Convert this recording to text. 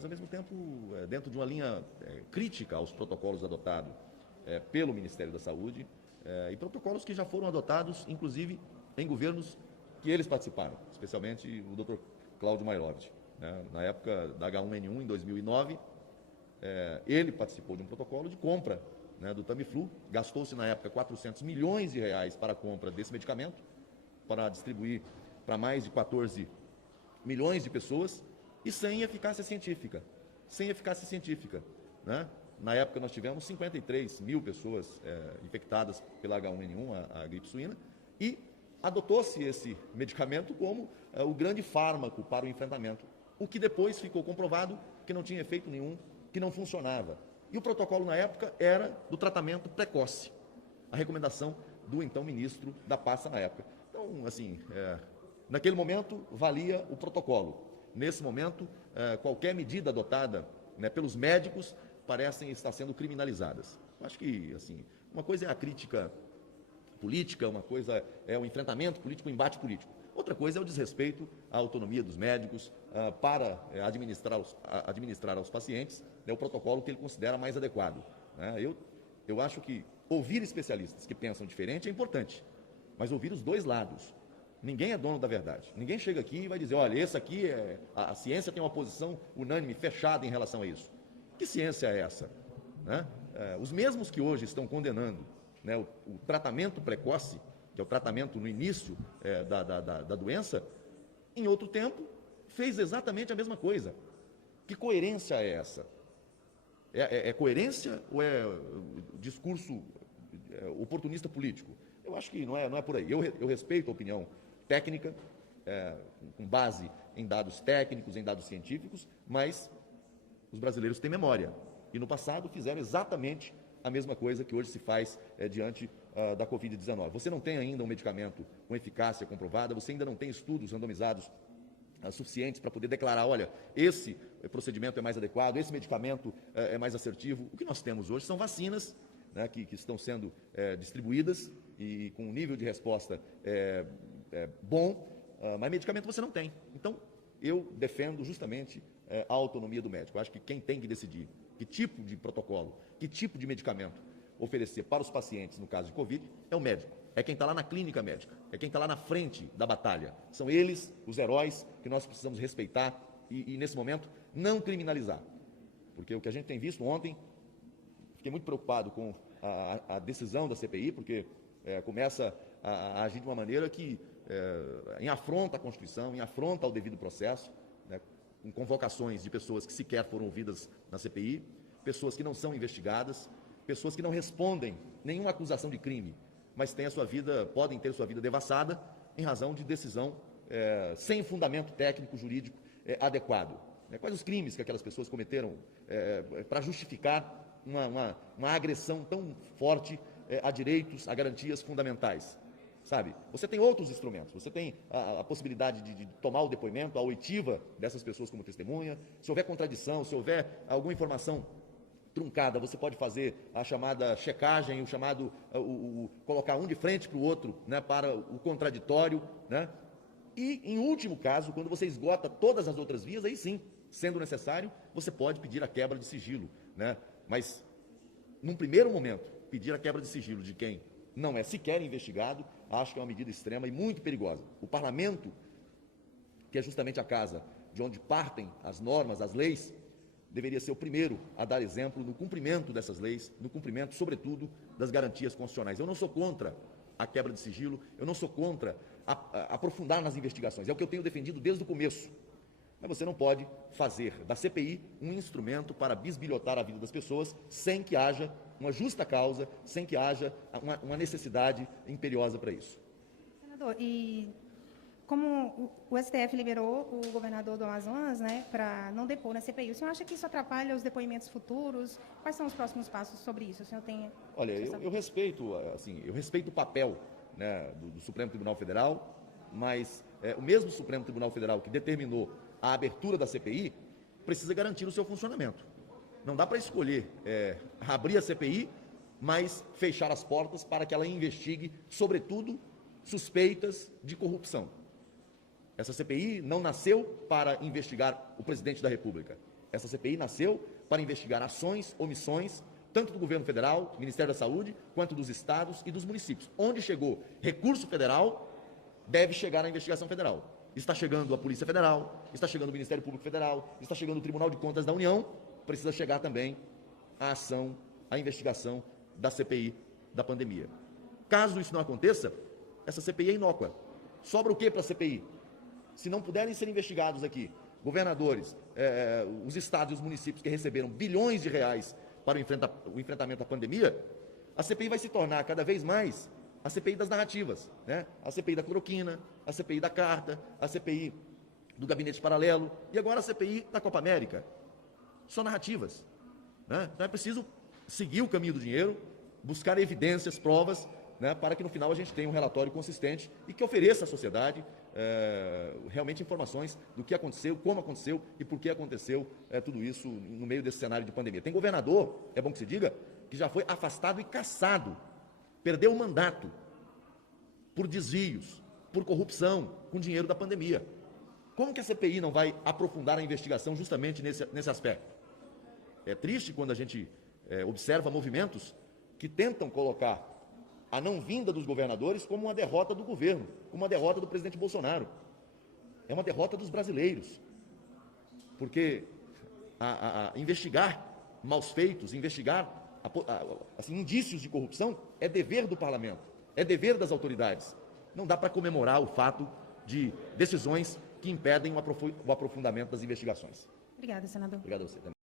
mas, ao mesmo tempo, dentro de uma linha crítica aos protocolos adotados pelo Ministério da Saúde, e protocolos que já foram adotados, inclusive, em governos que eles participaram, especialmente o Dr. Cláudio Mairovich, né? Na época da H1N1, em 2009, ele participou de um protocolo de compra, né, do Tamiflu. Gastou-se, na época, 400 milhões de reais para a compra desse medicamento, para distribuir para mais de 14 milhões de pessoas, e sem eficácia científica. Sem eficácia científica, né? Na época, nós tivemos 53 mil pessoas infectadas pela H1N1, a gripe suína, e adotou-se esse medicamento como o grande fármaco para o enfrentamento, o que depois ficou comprovado que não tinha efeito nenhum, que não funcionava. E o protocolo, na época, era do tratamento precoce, a recomendação do então ministro da pasta na época. Então, assim, naquele momento, valia o protocolo. Nesse momento, qualquer medida adotada, né, pelos médicos parecem estar sendo criminalizadas. Eu acho que, assim, uma coisa é a crítica política, uma coisa é o enfrentamento político, o embate político. Outra coisa é o desrespeito à autonomia dos médicos para administrar aos pacientes, né, o protocolo que ele considera mais adequado, né? Eu acho que ouvir especialistas que pensam diferente é importante, mas ouvir os dois lados. Ninguém é dono da verdade. Ninguém chega aqui e vai dizer, olha, esse aqui a ciência tem uma posição unânime, fechada em relação a isso. Que ciência é essa? Né? Os mesmos que hoje estão condenando, né, o tratamento precoce, que é o tratamento no início da doença, em outro tempo, fez exatamente a mesma coisa. Que coerência é essa? É coerência ou é discurso oportunista político? Eu acho que não é por aí. Eu respeito a opinião técnica, com base em dados técnicos, em dados científicos, mas os brasileiros têm memória. E no passado fizeram exatamente a mesma coisa que hoje se faz diante da Covid-19. Você não tem ainda um medicamento com eficácia comprovada, você ainda não tem estudos randomizados suficientes para poder declarar, olha, esse procedimento é mais adequado, esse medicamento é mais assertivo. O que nós temos hoje são vacinas, né, que estão sendo distribuídas e com um nível de resposta bom, mas medicamento você não tem. Então, eu defendo justamente a autonomia do médico. Eu acho que quem tem que decidir que tipo de protocolo, que tipo de medicamento oferecer para os pacientes, no caso de Covid, é o médico. É quem está lá na clínica médica, é quem está lá na frente da batalha. São eles, os heróis, que nós precisamos respeitar e nesse momento, não criminalizar. Porque o que a gente tem visto ontem, fiquei muito preocupado com a decisão da CPI, porque começa a agir de uma maneira que em afronta à Constituição, em afronta ao devido processo, né, com convocações de pessoas que sequer foram ouvidas na CPI, pessoas que não são investigadas, pessoas que não respondem nenhuma acusação de crime, mas podem ter sua vida devassada em razão de decisão sem fundamento técnico, jurídico adequado. Quais os crimes que aquelas pessoas cometeram para justificar uma agressão tão forte a direitos, a garantias fundamentais? Sabe? Você tem outros instrumentos, você tem a possibilidade de tomar o depoimento, a oitiva dessas pessoas como testemunha. Se houver contradição, se houver alguma informação truncada, você pode fazer a chamada checagem, colocar um de frente para o outro, né, para o contraditório, né? E, em último caso, quando você esgota todas as outras vias, aí sim, sendo necessário, você pode pedir a quebra de sigilo, né? Mas, num primeiro momento, pedir a quebra de sigilo de quem não é sequer investigado, acho que é uma medida extrema e muito perigosa. O Parlamento, que é justamente a casa de onde partem as normas, as leis, deveria ser o primeiro a dar exemplo no cumprimento dessas leis, no cumprimento, sobretudo, das garantias constitucionais. Eu não sou contra a quebra de sigilo, eu não sou contra aprofundar nas investigações, é o que eu tenho defendido desde o começo. Mas você não pode fazer da CPI um instrumento para bisbilhotar a vida das pessoas sem que haja uma justa causa, sem que haja uma necessidade imperiosa para isso. Senador, e como o STF liberou o governador do Amazonas, né, para não depor na CPI, o senhor acha que isso atrapalha os depoimentos futuros? Quais são os próximos passos sobre isso? O senhor tem... Olha, eu respeito o papel, né, do Supremo Tribunal Federal, mas o mesmo Supremo Tribunal Federal que determinou a abertura da CPI precisa garantir o seu funcionamento. Não dá para escolher abrir a CPI, mas fechar as portas para que ela investigue, sobretudo, suspeitas de corrupção. Essa CPI não nasceu para investigar o presidente da República. Essa CPI nasceu para investigar ações, omissões, tanto do governo federal, Ministério da Saúde, quanto dos estados e dos municípios. Onde chegou recurso federal, deve chegar a investigação federal. Está chegando a Polícia Federal, está chegando o Ministério Público Federal, está chegando o Tribunal de Contas da União, precisa chegar também a ação, a investigação da CPI da pandemia. Caso isso não aconteça, essa CPI é inócua. Sobra o que para a CPI? Se não puderem ser investigados aqui, governadores, os estados e os municípios que receberam bilhões de reais para o enfrentamento à pandemia, a CPI vai se tornar cada vez mais a CPI das narrativas, né? A CPI da cloroquina, a CPI da carta, a CPI do gabinete paralelo e agora a CPI da Copa América. Só narrativas, né? Então é preciso seguir o caminho do dinheiro, buscar evidências, provas, né, para que no final a gente tenha um relatório consistente e que ofereça à sociedade realmente informações do que aconteceu, como aconteceu e por que aconteceu tudo isso no meio desse cenário de pandemia. Tem governador, é bom que se diga, que já foi afastado e cassado, perdeu o mandato por desvios, por corrupção, com dinheiro da pandemia. Como que a CPI não vai aprofundar a investigação justamente nesse aspecto? É triste quando a gente observa movimentos que tentam colocar a não vinda dos governadores como uma derrota do governo, como uma derrota do presidente Bolsonaro. É uma derrota dos brasileiros. Porque investigar maus feitos, investigar assim, indícios de corrupção é dever do parlamento, é dever das autoridades. Não dá para comemorar o fato de decisões que impedem o aprofundamento das investigações. Obrigada, senador. Obrigado a você também.